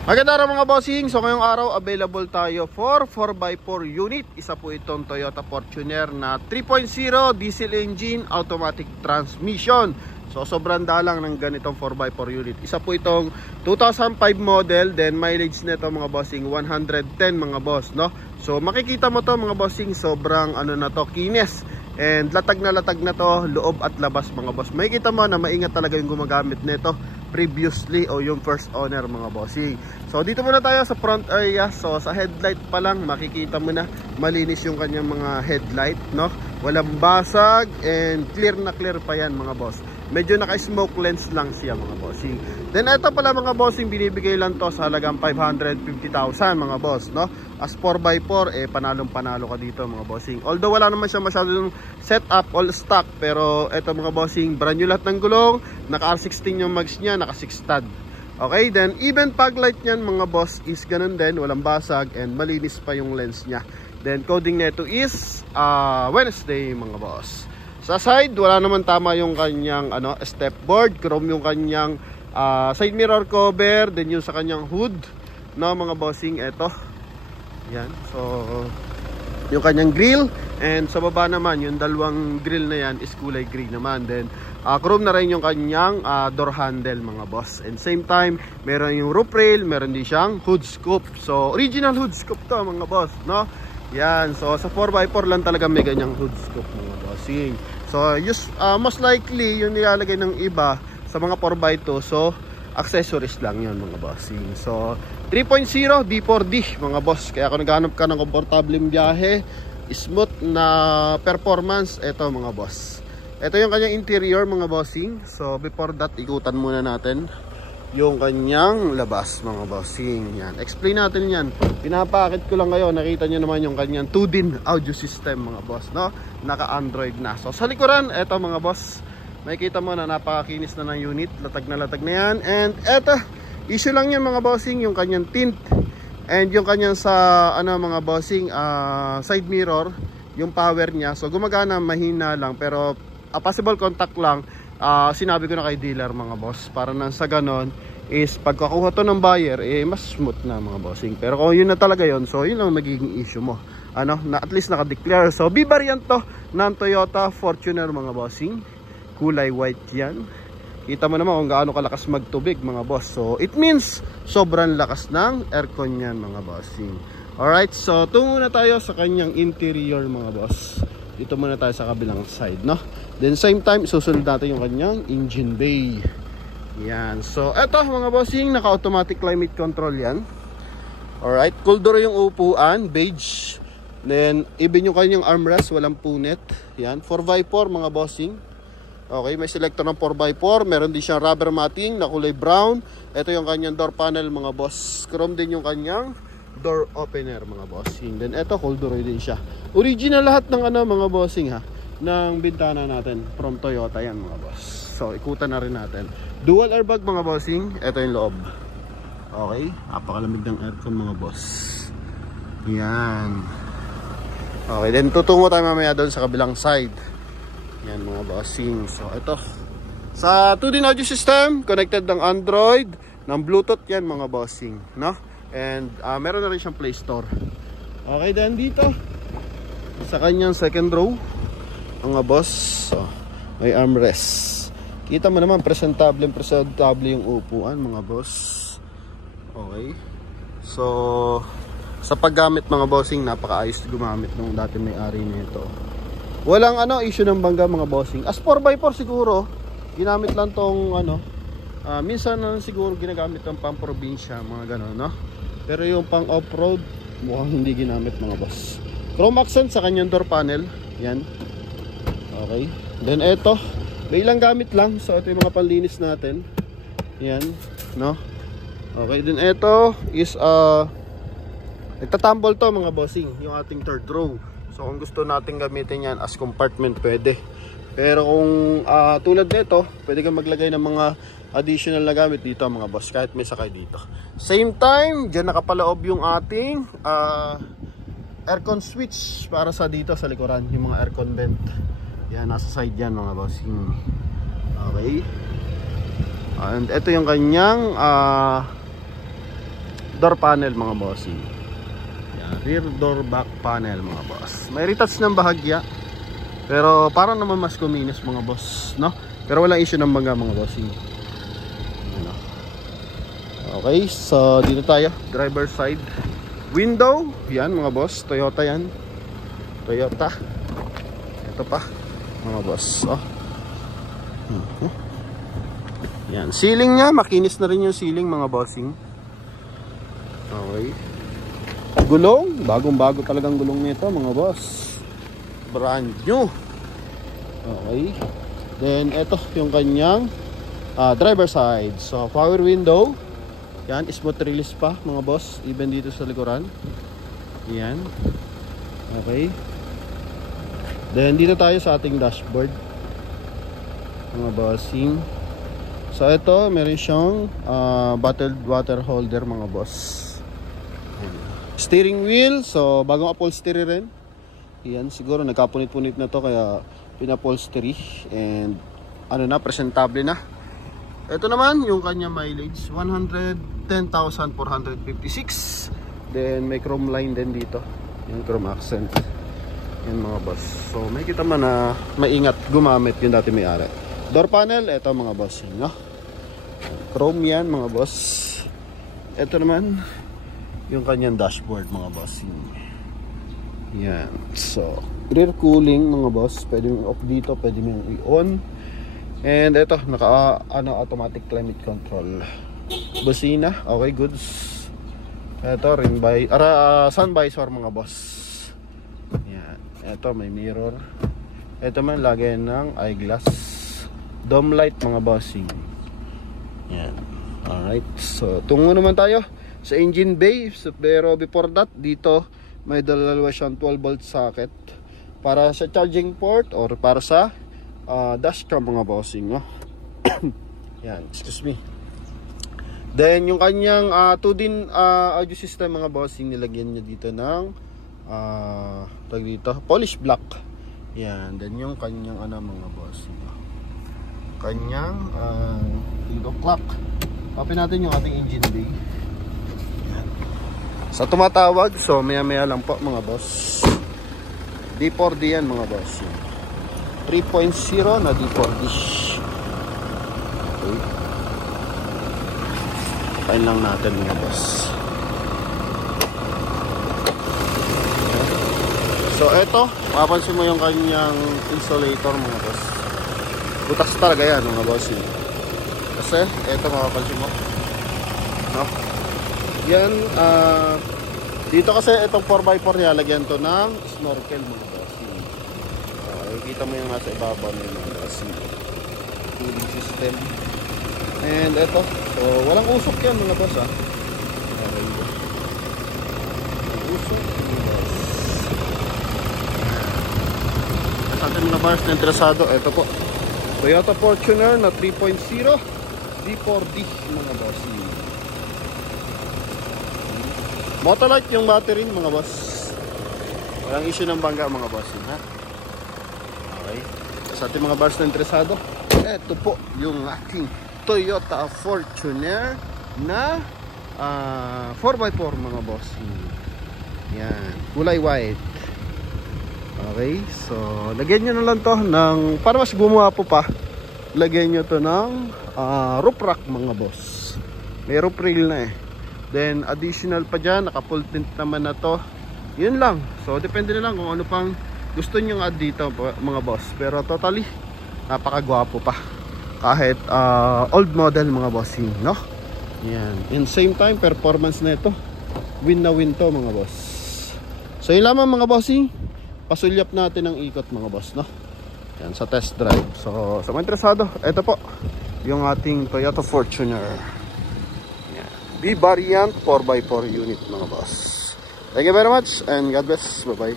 Magandang araw mga bossing. So ngayong araw available tayo for 4x4 unit. Isa po itong Toyota Fortuner na 3.0 diesel engine automatic transmission. So sobrang dalang ng ganitong 4x4 unit. Isa po itong 2005 model, then mileage nito mga bossing 110 mga boss, no? So makikita mo to mga bossing, sobrang ano na to, kinis. And latag na to, loob at labas mga boss. Makikita mo na maingat talaga yung gumagamit nito previously o yung first owner mga bossing. So dito muna tayo sa front area. So sa headlight pa lang makikita mo na malinis yung kanyang mga headlight, no? Walang basag and clear na clear pa yan mga boss. Medyo naka-smoke lens lang siya mga bossing. Then ito pala mga bossing, binibigay lang to sa halagang 550,000 mga boss, no? As 4x4 panalong-panalo ka dito mga bossing. Although wala naman siya masyadong setup, all stock, pero ito mga bossing, brand new lahat ng gulong, naka R16 yung mags niya, naka 6 stud. Okay, then even pag light niyan mga boss is ganun din, walang basag and malinis pa yung lens niya. Then coding nito is Wednesday mga boss. Sa side, wala naman tama yung kanyang step board, chrome yung kanyang side mirror cover, then yung sa kanyang hood, no mga bossing, eto. Yan. So yung kanyang grill, and sa baba naman yung dalawang grill na yan is kulay green naman. Then chrome na rin yung kanyang door handle mga boss. And same time, meron yung roof rail, meron din siyang hood scoop. So original hood scoop to mga boss, no? Yan, so sa 4x4 lang talaga may ganyang hood scoop mga bossing. So most likely yung nilalagay ng iba sa mga 4x2, so accessories lang yun mga bossing. So 3.0 D4D mga boss. Kaya kung naghanap ka ng komportableng biyahe, smooth na performance, eto mga boss. Ito yung kanyang interior mga bossing. So before that, ikutan muna natin yung kanyang labas mga bossing. Yan, explain natin yan. Pinapakit ko lang ngayon, nakita nyo naman yung kanyang 2-din audio system mga boss, no? Naka Android na. So sa likuran, eto mga boss, makikita mo na napakakinis na ng unit, latag na yan. And eto, issue lang yan mga bossing, yung kanyang tint and yung kanyang sa mga bossing side mirror, yung power niya. So gumagana, mahina lang, pero possible contact lang. Sinabi ko na kay dealer mga boss, para nang sa ganon is pagkakuha to ng buyer mas smooth na mga bossing. Pero kung yun na talaga yun, so yun lang magiging issue mo, na at least naka-declare. So B variant to ng Toyota Fortuner mga bossing, kulay white yan. Kita mo naman kung gaano kalakas magtubig mga boss. So it means sobrang lakas ng aircon yan mga bossing. Alright, so tungo na tayo sa kanyang interior mga boss. Dito muna tayo sa kabilang side, no? Then same time, susunod natin yung kanyang engine bay. Yan. So eto mga bossing, naka-automatic climate control yan. Alright, cool door yung upuan, beige. Then even yung kanyang armrest, walang punit. Yan, 4x4 mga bossing. Okay, may selector ng 4x4. Meron din siyang rubber matting na kulay brown. Ito yung kanyang door panel mga boss. Chrome din yung kanyang door opener mga bossing. Then eto, cold door din siya. Original lahat ng mga bossing ha, ng bintana natin from Toyota yan mga boss. So ikutan na rin natin. Dual airbag mga bossing. Eto yung loob. Okay, napakalamig ng aircon mga boss. Yan. Okay, then tutungo tayo mamaya doon sa kabilang side. Yan mga bossing. So ito, sa 2-din audio system, connected ng Android, ng Bluetooth yan mga bossing, no? And meron na rin siyang Play Store. Okay, then dito sa kanyang second row mga boss, so, may armrest. Kita mo naman presentable yung upuan mga boss. Okay, so sa paggamit mga bossing, napakaayos gumamit nung dati may-ari nito. Walang issue ng bangga mga bossing. As 4x4 siguro, ginamit lang tong minsan siguro ginagamit ng pang probinsya, mga gano'n, no? Pero yung pang off-road, mukhang hindi ginamit mga boss. Chrome accent sa kanyang door panel. Yan. Okay. Then eto, may ilang gamit lang. So ito yung mga panlinis natin. Yan, no? Okay, then eto is nagtatumble to mga bossing, yung ating third row. So kung gusto natin gamitin yan as compartment, pwede. Pero kung tulad nito, pwede kang maglagay ng mga additional na gamit dito mga boss, kahit may sakay dito. Same time, dyan nakapaloob yung ating aircon switch para sa dito sa likuran, yung mga aircon vent. Yan, nasa side yan mga bossing. Okay. And ito yung kanyang door panel mga bossing. Yan, rear door back panel mga boss. May retouch ng bahagya. Pero parang naman mas kuminis mga boss, no? Pero walang issue ng mga bossing. Ano? Okay, so dito tayo, driver side. Window, yan mga boss, Toyota yan. Toyota. Ito pa, mga boss. Oh. Yan, ceiling nya, makinis na rin yung ceiling mga bossing. Okay. Gulong, bagong-bago talagang gulong nito mga boss. Brand new. Okay. Then ito yung kanyang driver side. So power window. Yan, smooth release pa mga boss, even dito sa likuran. Yan. Okay. Then dito tayo sa ating dashboard mga bossing. So ito, meron siyang bottled water holder mga boss. Steering wheel, so bagong upholstery rin. Yan, siguro nagkapunit-punit na to kaya pinapolstery. And ano na, presentable na. Ito naman yung kanya mileage, 110,456. Then may chrome line din dito, yung chrome accent. Yan mga boss. So may kita man na maingat gumamit yung dati may-ari. Door panel, ito mga boss, no? Chrome yan mga boss. Ito naman yung kanyang dashboard mga boss. Yan. So rear cooling mga boss, pwede mo off dito, pwede mo i-on. And ito, naka automatic climate control. Busina, okay, goods. Ito rin by sun visor mga boss. Yan. Ito may mirror. Ito man lagyan ng eyeglass. Dome light mga bossing. Yan. Alright. So tungo naman tayo sa engine bay. Pero before that, dito may dalawa siyang 12 volt socket para sa charging port or para sa dashcam mga bossing, no? Yan, excuse me. Then yung kanyang 2-din audio system mga bossing, nilagyan niya dito ng tag dito, polish black. Yan, then yung kanyang mga bossing, kanyang dito clock. Open natin yung ating engine bay. Yan. Sa tumatawag, so maya maya lang po mga boss. D4D yan mga boss. 3.0 na D4D. Okay. Kain lang natin mga boss. So eto, mapapansin mo yung kanyang insulator mga boss. Butas talaga yan mga boss. Kasi eto mapapansin mo, no? Yan, dito kasi itong 4x4 nilalagyan to ng snorkel mga boss. Kita mo yung nasa ibabaw na yung cooling system. And eto, so walang usok yan mga boss ha. Okay, usok mga boss. Sa ating mga bars na interesado, eto po, Toyota Fortuner na 3.0 D4D mga boss. Motolite yung battery mga boss. Walang issue ng bangga mga boss, ha? Okay. Sa ating mga bars na interesado, ito po yung ating Toyota Fortuner na 4x4 mga boss. Yan, kulay white. Okay, so lagyan nyo na lang to ng, para mas gumapo pa, lagyan nyo to ng roof rack mga boss. May roof rail na eh. Then additional pa dyan, naka full tint naman na to. Yun lang, so depende na lang kung ano pang gusto nyo add dito mga boss. Pero totally napakagwapo pa, kahit old model mga bossing, no? Yan, in same time performance na ito, win na win to mga boss. So yun lamang mga bossing, pasulyap natin ang ikot mga boss, no? Yan, sa test drive. So sa mga interesado, ito po yung ating Toyota Fortuner. Yan, B-Variant 4x4 unit mga boss. Thank you very much and God bless. Bye bye.